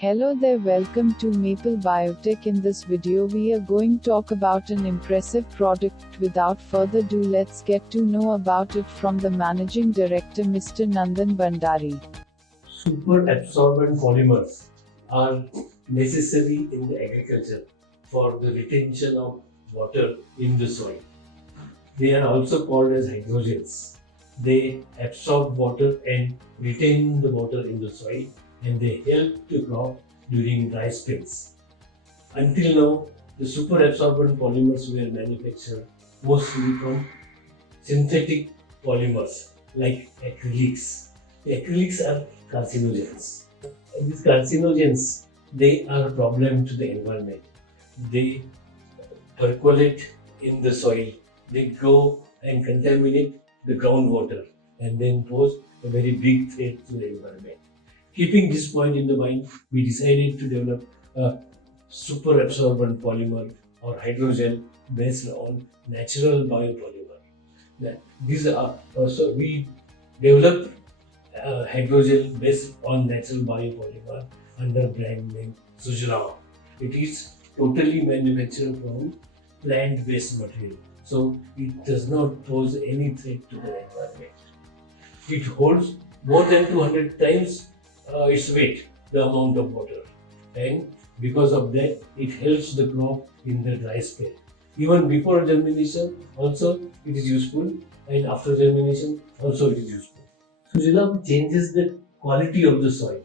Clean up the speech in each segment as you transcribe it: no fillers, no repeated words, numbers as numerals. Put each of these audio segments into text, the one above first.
Hello there, welcome to Maple Biotech. In this video we are going to talk about an impressive product. Without further ado, let's get to know about it from the Managing Director Mr. Nandan Bhandari. Super absorbent polymers are necessary in the agriculture for the retention of water in the soil. They are also called as hydrogens. They absorb water and retain the water in the soil, and they help the crop during dry spells. Until now, the super absorbent polymers were manufactured mostly from synthetic polymers like acrylics. The acrylics are carcinogens. And these carcinogens, they are a problem to the environment. They percolate in the soil. They go and contaminate the groundwater and then pose a very big threat to the environment. Keeping this point in the mind, we decided to develop a super absorbent polymer or hydrogel based on natural biopolymer. These are also we developed hydrogel based on natural biopolymer under brand name SUJALAM. It is totally manufactured from plant-based material, so it does not pose any threat to the environment. It holds more than 200 times its weight, the amount of water, and because of that, it helps the crop in the dry spell. Even before germination, also it is useful, and after germination, also it is useful. SUJALAM changes the quality of the soil.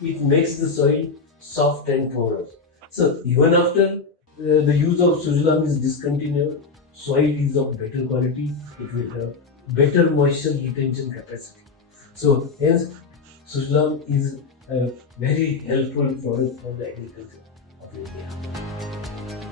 It makes the soil soft and porous. So even after the use of SUJALAM is discontinued, soil is of better quality. It will have better moisture retention capacity. So hence, SUJALAM is a very helpful product for the agriculture of India.